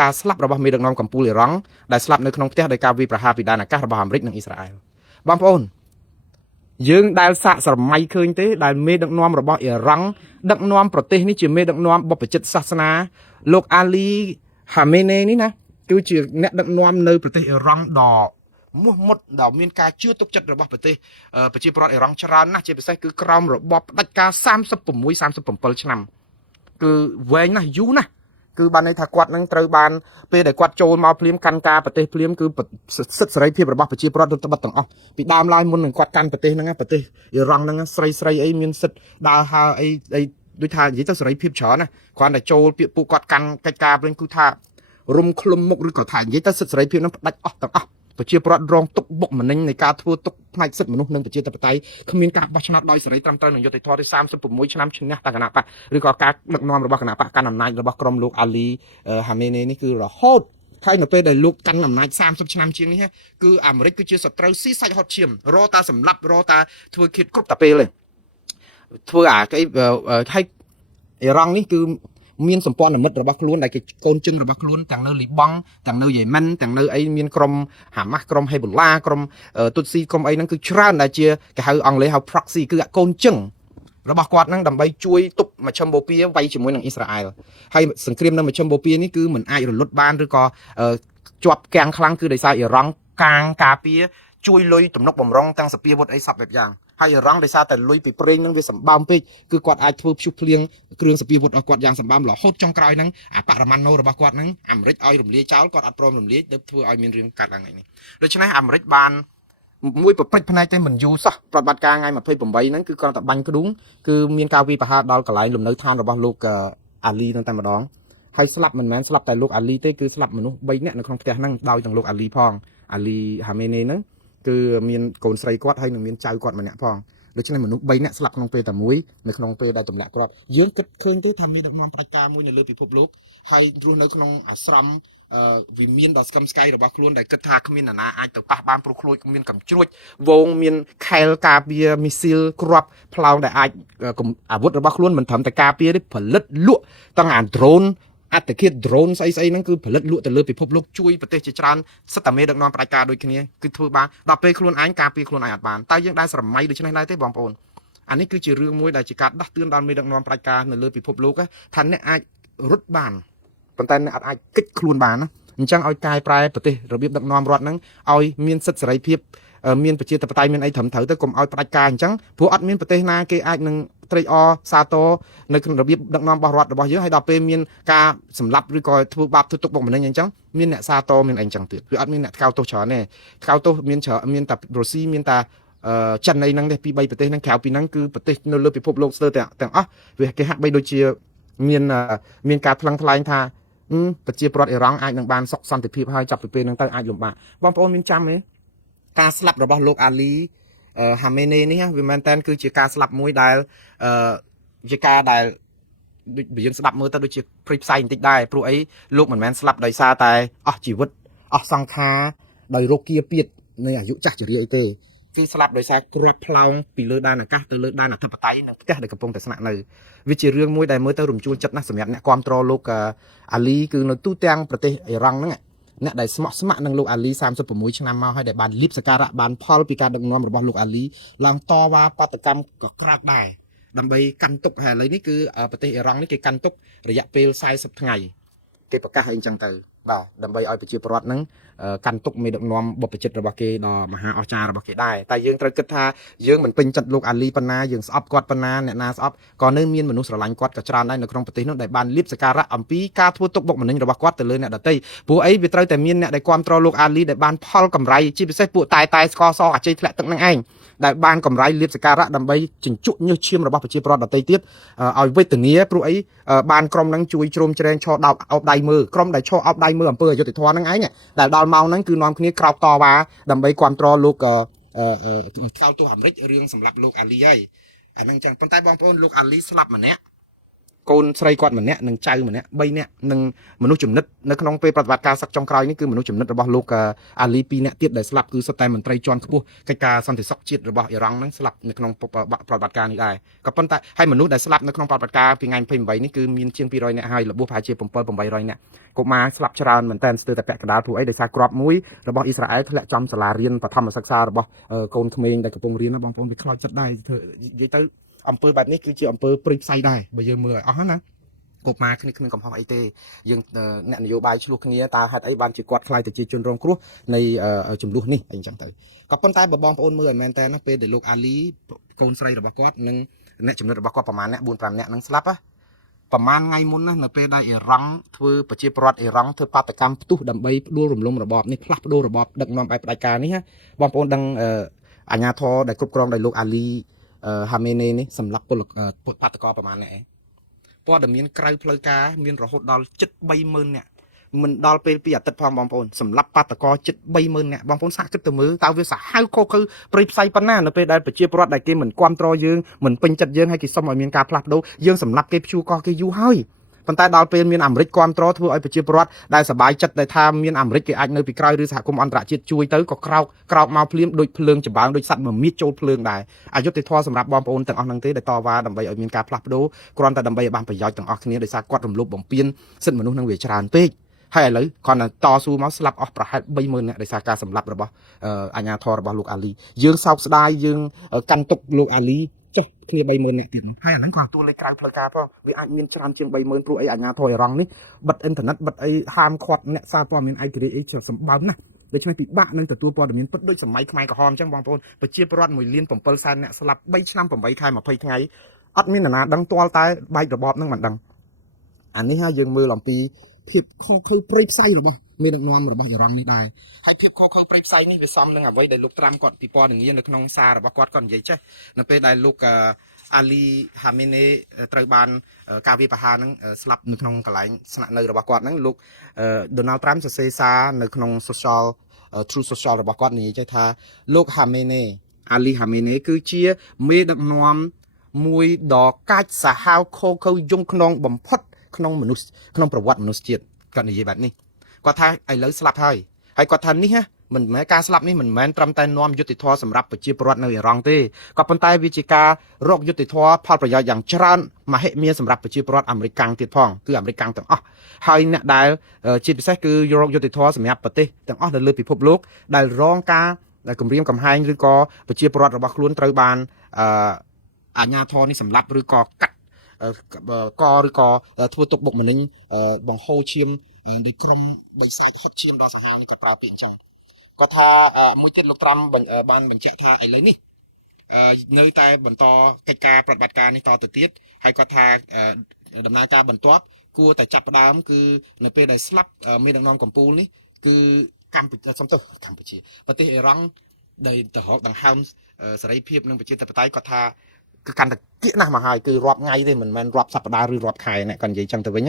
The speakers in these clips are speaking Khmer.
ការស្លាប់របស់មេដឹកនាំកម្ពុជាអ៊ីរ៉ង់ដែលស្លាប់នៅក្នុងផ្ទះដោយការវាយប្រហារពីដែនអាកាសរបស់អាមេរិកនិងអ៊ីស្រាអែលបងប្អូនយើងដែលសាកស្រមៃឃើញទេដែលមេដឹកនាំរបស់អ៊ីរ៉ង់ដឹកនាំប្រទេសនេះជាមេដឹកនាំបព្វជិតសាសនាលោកអាលីហាមេនេនេះណាគឺជាអ្នកដឹកនាំនៅប្រទេសអ៊ីរ៉ង់ដ៏មោះមុតដែលមានការជឿទុកចិត្តរបស់ប្រទេសប្រជាពលរដ្ឋអ៊ីរ៉ង់ច្រើនណាស់ជាពិសេសគឺក្រោមរបបផ្ដាច់ការ36 37ឆ្នាំគឺវែងណាស់យូរណាស់គឺបានន័យថាគាត់នឹងត្រូវបានពេលដែលគាត់ចូលមកភ្លាមកាន់ការប្រទេសភ្លាមគឺសិទ្ធិសេរីភាពរបស់ប្រជាពលរដ្ឋរដ្ឋបတ်ទាំងអស់ពីដើមឡើយមុននឹងគាត់កាន់ប្រទេសហ្នឹងប្រទេសអ៊ីរ៉ង់ហ្នឹងស្រីអីមានសិទ្ធិដើរហើរអីដូចថានិយាយទៅសេរីភាពច្រើនណាគ្រាន់តែចូលពាក្យពួកគាត់កាន់កិច្ចការព្រឹងគឺថារុំឃ្លុំមុខឬក៏ថានិយាយទៅសិទ្ធិសេរីភាពហ្នឹងផ្ដាច់អស់ទាំងអស់ប្រជាពលរដ្ឋរងទុកបុកម្នេញនៃការធ្វើទុកផ្នែកសិទ្ធិមនុស្សនិងប្រជាធិបតេយ្យគ្មានការបោះឆ្នោតដោយសេរីត្រឹមត្រូវនិងយុត្តិធម៌ទេ36ឆ្នាំឈ្នះតែគណៈបកឬក៏ការដឹកនាំរបស់គណៈបកកាន់អំណាចរបស់ក្រុមលោកអាលីហាមេនេនេះគឺរហូតហើយនៅពេលដែលលោកកាន់អំណាច30ឆ្នាំជាងនេះគឺអាមេរិកគឺជាសត្រូវស៊ីសាច់ហត់ឈាមរកតាសម្លាប់រកតាធ្វើឃាតគ្រប់តាពេលទេធ្វើអាគេហើយអ៊ីរ៉ង់នេះគឺមានសម្ព័ន្ធមិត្តរបស់ខ្លួនដែលគេកូនជឹងរបស់ខ្លួនទាំងនៅលីបង់ទាំងនៅយេម៉ិនទាំងនៅអីមានក្រុមហាម៉ាស់ក្រុមហេបូឡាក្រុមទុតស៊ីក្រុមអីហ្នឹងគឺច្រើនដែលជាគេហៅអង់គ្លេសហៅ proxy គឺកូនជឹងរបស់គាត់ហ្នឹងដើម្បីជួយទប់មជ្ឈមបូព៌ាវាយជាមួយនឹងអ៊ីស្រាអែលហើយសង្គ្រាមនៅមជ្ឈមបូព៌ានេះគឺមិនអាចរលត់បានឬក៏ជាប់កាំងខ្លាំងគឺដោយសារអ៊ីរ៉ង់កាងការពារជួយលុយទំនុកបំរុងទាំងសពាវុធអីសពបែបយ៉ាងហើយអ៊ីរ៉ង់ដោយសារតែលុយពីប្រេងនឹងវាសម្បើមពេកគឺគាត់អាចធ្វើព្យុះភ្លៀងគ្រឿងសពាវុធរបស់គាត់យ៉ាងសម្បើមរហូតចុងក្រោយហ្នឹងអាបរមាណូរបស់គាត់ហ្នឹងអាមេរិកឲ្យរំលាយចោលគាត់អត់ព្រមរំលាយទើបធ្វើឲ្យមានរឿងកាត់ឡើងនេះដូច្នេះអាមេរិកបានមួយប្រព្រឹត្តផ្នែកតែមិនយូរសោះប្រតិបត្តិការថ្ងៃ28ហ្នឹងគឺគាត់តែបាញ់ក្ដួងគឺមានការវាយប្រហារដល់កន្លែងលំនៅឋានរបស់លោកអាលីហ្នឹងតែម្ដងហើយស្លាប់មិនមែនស្លាប់តែលោកអាលីទេគឺស្លាប់មនុស្ស3នាក់នៅក្នុងផ្ទះហ្នឹងដោយទាំងលោកអាលីផងអាលីហាមេនេហ្នឹងគឺមានកូនស្រីគាត់ហើយនឹងមានចៅគាត់ម្នាក់ផងដូច្នេះមនុស្ស3នាក់ស្លាប់ក្នុងពេលតែមួយនៅក្នុងពេលដែលទម្លាក់គ្រាប់យើងគិតឃើញទេថាមានដឹកនាំផ្ដាច់ការមួយនៅលើពិភពលោកហើយរស់នៅក្នុងអាស្រមវិមានដ៏ស្កឹមស្កៃរបស់ខ្លួនដែលគិតថាគ្មាននរណាអាចទៅប៉ះបានព្រោះខ្លួនមានកំជ្រួចវងមានខែលការពារមីស៊ីលគ្រាប់ផ្លោងដែលអាចអាវុធរបស់ខ្លួនមិនត្រឹមតែការពារទេផលិតលក់ទាំងអាដ្រូនអត្តឃាត drone ស្អីហ្នឹងគឺផលិតលក់ទៅលើពិភពលោកជួយប្រទេសជាច្រើនសិតតែមេដឹកនាំផ្ដាច់ការដូចគ្នាគឺធ្វើបានដល់ពេលខ្លួនឯងការពារខ្លួនឯងអត់បានតែយើងដែរស្រមៃដូច្នេះដែរទេបងប្អូនអានេះគឺជារឿងមួយដែលជាការដាស់តឿនដល់មេដឹកនាំផ្ដាច់ការនៅលើពិភពលោកថាអ្នកអាចរត់បានប៉ុន្តែអ្នកអាចគេចខ្លួនបានណាអញ្ចឹងឲ្យកែប្រែប្រទេសរបៀបដឹកនាំរដ្ឋហ្នឹងឲ្យមានសិទ្ធិសេរីភាពមានប្រជាធិបតេយ្យមានអីត្រឹមត្រូវទៅកុំឲ្យផ្ដាច់ការអញ្ចឹងព្រោះអត់មានប្រទេសណាគេអាចនឹងត្រេកអរសាទរនៅក្នុងរបៀបដឹកនាំរបស់រដ្ឋរបស់យើងហើយដល់ពេលមានការសម្លាប់ឬក៏ធ្វើបាបធ្វើទុកបុកម្នេញអញ្ចឹងមានអ្នកសាទរមានអីអញ្ចឹងទៀតវាអត់មានអ្នកថ្កោលទោសច្រើនទេថ្កោលទោសមានច្រើនមានតែរុស្ស៊ីមានតែចិនអីហ្នឹងទេពី3ប្រទេសហ្នឹងក្រៅពីហ្នឹងគឺប្រទេសនៅលើពិភពលោកស្ទើរទាំងអស់វាគេហាក់បីដូចជាមានការថ្លឹងថ្លែងថាប្រជាពលរដ្ឋអ៊ីរ៉ង់អាចនឹងបានសុខសន្តិភាពហើយចាប់ពីពេលហ្នឹងទៅអាចលំបាកបងប្អូនមានចាំទេការស្លាប់របស់លោកអាលីហាមេនេនេះវាមែនតើគឺជាការស្លាប់មួយដែលជាការដែលដូចយើងស្ដាប់មើលទៅដូចជាព្រៃផ្សៃបន្តិចដែរព្រោះអីលោកមិនមែនស្លាប់ដោយសារតែអស់ជីវិតអស់សង្ខារដោយរោគគាពៀតនៃអាយុចាស់ជរាអីទេគឺស្លាប់ដោយសារគ្រាប់ផ្លោងពីលើដែនអាកាសទៅលើដែនអធិបតេយ្យនិងផ្ទះដែលកំពុងតែស្នាក់នៅវាជារឿងមួយដែលមើលទៅរំជួលចិត្តណាស់សម្រាប់អ្នកគ្រប់គ្រងលោកអាលីគឺនៅទូទាំងប្រទេសអ៊ីរ៉ង់ហ្នឹងអ្នកដែលស្មោះស្ម័គ្រនឹងលោកអាលី36ឆ្នាំមកហើយដែលបានលៀបសការៈបានផលពីការដឹកនាំរបស់លោកអាលីឡើងតវ៉ាបាតកម្មក៏ក្រាកដែរដើម្បីកាន់ទុកហើយឥឡូវនេះគឺប្រទេសអ៊ីរ៉ង់នេះគេកាន់ទុករយៈពេល40ថ្ងៃគេប្រកាសអីអញ្ចឹងទៅបាទដើម្បីឲ្យប្រជាពលរដ្ឋហ្នឹងកាន់ទុកមេដឹកនាំបព្វជិតរបស់គេដ៏មហាអស្ចារ្យរបស់គេដែរតែយើងត្រូវគិតថាយើងមិនពេញចិត្តលោកអាលីប៉ុណ្ណាយើងស្អប់គាត់ប៉ុណ្ណាអ្នកណាស្អប់ក៏នៅមានមនុស្សស្រឡាញ់គាត់ក៏ច្រើនដែរនៅក្នុងប្រទេសនោះដែលបានលៀបសការៈអំពីការធ្វើទុកបុកម្នេញរបស់គាត់ទៅលើអ្នកដទៃព្រោះអីវាត្រូវតែមានអ្នកដែលគ្រប់គ្រងលោកអាលីដែលបានផលកម្រៃជាពិសេសពួកតែស្កសអាជ័យធ្លាក់ទឹកនឹងឯងដែលបានកម្រៃលៀបសការៈដើម្បីជញ្ជក់ញើសឈាមរបស់ប្រជាពលរដ្ឋដទៃទៀតឲ្យវេទនាព្រោះអីបានក្រុមហ្នឹងជួយជ្រោមជ្រែងឈរដោតអោបដៃមើលក្រុមដែលឈរអោបដៃមើលអំពើអយុត្តិធម៌ហ្នឹងឯងដែលដល់ម៉ោងហ្នឹងគឺនាំគ្នាក្រោកតវ៉ាដើម្បីគ្រប់គ្រងលោកថ្កោលទោសអាមេរិករឿងសម្រាប់លោកអាលីហើយអាហ្នឹងចឹងប៉ុន្តែបងប្អូនលោកអាលីស្លាប់ម្នាក់ កូនស្រីគាត់ម្នាក់និងចៅម្នាក់3នាក់និងមនុស្សចំណិតនៅក្នុងពេលប្រតិបត្តិការសឹកចុងក្រោយនេះគឺមនុស្សចំណិតរបស់លោកអាលី2នាក់ទៀតដែលស្លាប់គឺសុទ្ធតែមន្ត្រីជាន់ខ្ពស់កិច្ចការសន្តិសុខជាតិរបស់អ៊ីរ៉ង់ហ្នឹងស្លាប់នៅក្នុងប្រតិបត្តិការនេះដែរក៏ប៉ុន្តែហើយមនុស្សដែលស្លាប់នៅក្នុងប្រតិបត្តិការពីថ្ងៃ28នេះគឺមានជាង200នាក់ហើយរបួសប្រហែលជា7-800នាក់កុមារស្លាប់ច្រើនមែនតើស្ទើរតែពាក់កណ្ដាលព្រោះអីដោយសារគ្រាប់មួយរបស់អ៊ីស្រាអែលធ្លាក់ចំសាលារៀនបឋមសិក្សារបស់កូនក្មេងដែលកំពុងរៀនណាបងប្អូនវាខ្លោចចិត្តដែរធ្វើនិយាយទៅអំពើបែបនេះគឺជាអំពើព្រៃផ្សៃដែរបើយើងមើលឲ្យអស់ណាកុមារគ្នាគ្មានកំហុសអីទេយើងអ្នកនយោបាយឆ្លោះគ្នាតើហេតុអីបានជាគាត់ខ្លាយទៅជាជនរងគ្រោះនៃចំនួននេះអីចឹងទៅក៏ប៉ុន្តែបើបងប្អូនមើលឲ្យមែនតើពេលដែលលោកអាលីកូនស្រីរបស់គាត់និងអ្នកចំណិតរបស់គាត់ប្រហែលអ្នក4-5នាក់នឹងស្លាប់ប្រហែលថ្ងៃមុនណានៅពេលដែលអ៊ីរ៉ង់ធ្វើប្រជាពលរដ្ឋអ៊ីរ៉ង់ធ្វើបាតកម្មផ្ទុះដើម្បីផ្ដួលរំលំរបបនេះផ្លាស់ប្ដូររបបដឹកនាំបែបផ្ដាច់ការនេះបងប្អូនដឹងអាញាធរដែលគ្រប់គ្រងដោយលោកអាលីហាមេនេនេះសម្រាប់ពលបាតកោប្រហែលអ្នកឯងព័ត៌មានក្រៅផ្លូវការមានរហូតដល់ជិត30000នាក់មិនដល់ពេលពីអាទិត្យផងបងប្អូនសម្រាប់បាតកោជិត30000នាក់បងប្អូនសាកគិតទៅមើលតើវាសាហាវខុសគឺព្រៃផ្សៃប៉ុណ្ណានៅពេលដែលប្រជាពលរដ្ឋដែលគេមិនគ្រប់គ្រងយើងមិនពេញចិត្តយើងហើយគេសុំឲ្យមានការផ្លាស់ប្ដូរយើងសម្រាប់គេព្យួរកោះគេយូរហើយប៉ុន្តែដល់ពេលមានអាមេរិកគ្រប់គ្រងធ្វើឲ្យប្រជាពលរដ្ឋដែលសប្បាយចិត្តដែលថាមានអាមេរិកគេអាចនៅពីក្រោយឬសហគមន៍អន្តរជាតិជួយទៅក៏ក្រោកមកភ្លាមដូចភ្លើងចម្បាំងដូចសត្វមមាចូលភ្លើងដែរអយុត្តិធម៌សម្រាប់បងប្អូនទាំងអស់ហ្នឹងទេដែលតវ៉ាដើម្បីឲ្យមានការផ្លាស់ប្ដូរគ្រាន់តែដើម្បីឲ្យបានប្រយោជន៍ទាំងអស់គ្នាដោយសារគាត់រំលោភបំពានសិទ្ធិមនុស្សនឹងវាច្រើនពេកហើយឥឡូវគាត់តស៊ូមកស្លាប់អស់ប្រហែល30000នាក់ដោយសារការសម្លាប់របស់អាញាធររបស់លោកអាលីយើងសោកស្ដាយយើងកាន់ទុកលោកអាលីចុះគ្នា30000នាក់ទៀតហើយអាហ្នឹងគាត់ទួលលេខក្រៅផ្លូវការផងវាអាចមានច្រើនជាង30000ព្រោះអីអាញាធរអ៊ីរ៉ង់នេះបិទអ៊ីនធឺណិតបិទអីហាមឃាត់អ្នកសារព័ត៌មានឯករាជ្យអីសម្បើមណាស់ដូច្នេះពិបាកនឹងទទួលព័ត៌មានពិតដូចសម័យខ្មែរក្រហមអញ្ចឹងបងប្អូនប្រជាពលរដ្ឋ1.7 លានអ្នកស្លាប់3ឆ្នាំ8ខែ20ថ្ងៃអត់មាននរណាដឹងទាល់តែបែករបបនឹងមិនដឹងអានេះហើយយើងមើលអំពីភាពខុសខើព្រៃផ្សៃរបស់មេដឹកនាំរបស់អ៊ីរ៉ង់នេះដែរហើយភាពខុសខើព្រៃផ្សៃនេះវាសមនឹងអ្វីដែលលោកត្រាំគាត់ពិពណ៌នានៅក្នុងសាររបស់គាត់គាត់និយាយចេះនៅពេលដែលលោកអាលីហាមេនេត្រូវបានការវាយប្រហារនឹងស្លាប់នៅក្នុងកន្លែងស្នាក់នៅរបស់គាត់ហ្នឹងលោកដូណាល់ត្រាំសរសេរសារនៅក្នុង social True Social របស់គាត់និយាយចេះថាលោកហាមេនេអាលីហាមេនេគឺជាមេដឹកនាំមួយដ៏កាចសាហាវខុសខើយងខ្នងបំផុតក្នុងមនុស្សក្នុងប្រវត្តិមនុស្សជាតិគាត់និយាយបែបនេះគាត់ថាឥឡូវស្លាប់ហើយគាត់ថានេះមិនមែនការស្លាប់នេះមិនមែនត្រឹមតែនាំយុត្តិធម៌សម្រាប់ប្រជាពលរដ្ឋនៅអ៊ីរ៉ង់ទេក៏ប៉ុន្តែវាជាការរកយុត្តិធម៌ផលប្រយោជន៍យ៉ាងច្រើនមហិមាសម្រាប់ប្រជាពលរដ្ឋអាមេរិកកាំងទៀតផងគឺអាមេរិកកាំងទាំងអស់ហើយអ្នកដែលជាពិសេសគឺរកយុត្តិធម៌សម្រាប់ប្រទេសទាំងអស់នៅលើពិភពលោកដែលរងការគំរាមកំហែងឬក៏ប្រជាពលរដ្ឋរបស់ខ្លួនត្រូវបានអាជ្ញាធរនេះសម្លាប់ឬក៏កាត់កឬក៏ធ្វើទុកបុកម្នេញបង្ហូរឈាមនៃក្រុមបិសាចហត់ឈាមដល់សាហាវនេះគាត់ប្រើពាក្យអញ្ចឹងគាត់ថាមួយទៀតលោកត្រាំបានបញ្ជាក់ថាឥឡូវនេះនៅតែបន្តកិច្ចការប្រតិបត្តិការនេះតទៅទៀតហើយគាត់ថាដំណើរការបន្ទាប់គួរតែចាប់ផ្ដើមគឺនៅពេលដែលស្លាប់មេដឹកនាំកម្ពុជានេះគឺកម្ពុជាសំទោសកម្ពុជាប្រទេសអ៊ីរ៉ង់ដែលទៅរកដង្ហើមសេរីភាពនិងប្រជាធិបតេយ្យគាត់ថាគឺកាន់តែគៀកណាស់មកហើយគឺរាប់ថ្ងៃទេមិនមែនរាប់សប្តាហ៍ឬរាប់ខែណាគាត់និយាយចឹងទៅវិ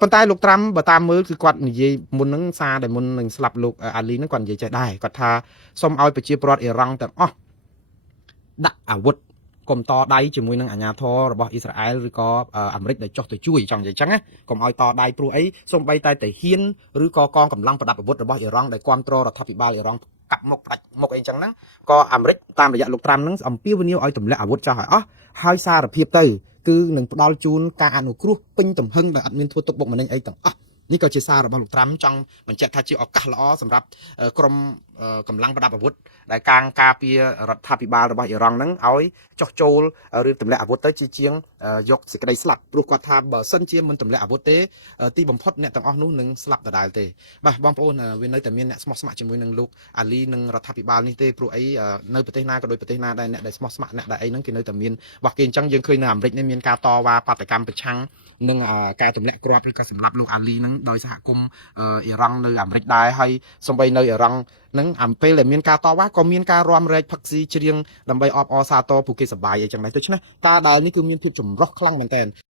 ញប៉ុន្តែលោកត្រាំបើតាមមើលគឺគាត់និយាយមុនហ្នឹងសារដែលមុននឹងស្លាប់លោកអាលីហ្នឹងគាត់និយាយចេះដែរគាត់ថាសូមឲ្យប្រជាពលរដ្ឋអ៊ីរ៉ង់ទាំងអស់ដាក់អាវុធកុំតដៃជាមួយនឹងអាញាធររបស់អ៊ីស្រាអែលឬក៏អាមេរិកដែលចុះទៅជួយចង់និយាយចឹងណាកុំឲ្យតដៃព្រោះអីសូម្បីតែហ៊ានឬក៏កងកម្លាំងប្រដាប់អាវុធរបស់អ៊ីរ៉ង់ដែលគ្រប់គ្រងរដ្ឋាភិបាលអ៊ីរ៉ង់កាប់មុខផ្ដាច់មុខអីចឹងហ្នឹងក៏អាមេរិកតាមរយៈលោកត្រាំហ្នឹងអំពាវនាវឲ្យទម្លាក់អាវុធចោលឲ្យអស់ហើយសារភាពទៅគឺនឹងផ្ដល់ជូនការអនុគ្រោះពេញទំហឹងដែលអត់មានធ្វើទុកបុកម្នេញអីទាំងអស់នេះក៏ជាសាររបស់លោកត្រាំចង់បញ្ជាក់ថាជាឱកាសល្អសម្រាប់ក្រមកម្លាំងប្រដាប់អាវុធដែលការពាររដ្ឋាភិបាលរបស់អ៊ីរ៉ង់ហ្នឹងឲ្យចោះចូលឬទម្លាក់អាវុធទៅជាងយកសេចក្តីស្លាប់ព្រោះគាត់ថាបើសិនជាមិនទម្លាក់អាវុធទេទីបំផុតអ្នកទាំងអស់នោះនឹងស្លាប់ដដែលទេបាទបងប្អូនវានៅតែមានអ្នកស្មោះស្ម័គ្រជាមួយនឹងលោកអាលីនិងរដ្ឋាភិបាលនេះទេព្រោះអីនៅប្រទេសណាក៏ដោយប្រទេសណាដែរអ្នកដែលស្មោះស្ម័គ្រអ្នកដែលអីហ្នឹងគេនៅតែមានរបស់គេអញ្ចឹងយើងឃើញនៅអាមេរិកនេះមានការតវ៉ាបាតកម្មប្រឆាំងនឹងការទម្លាក់គ្រាប់ឬក៏សម្លាប់លោកអាលីហ្នឹងដោយសហគមន៍អ៊ីរ៉ង់នៅអាមេរិកដែរហើយសូម្បីនៅអ៊ីរ៉ង់នឹងអំពេលដែលមានការតវ៉ាក៏មានការរាំរែកផឹកស៊ីច្រៀងដើម្បីអបអរសាទរពួកគេសប្បាយអីចឹងដែរដូច្នេះការដើរនេះគឺមានភាពចម្រុះខ្លាំងមែនទែន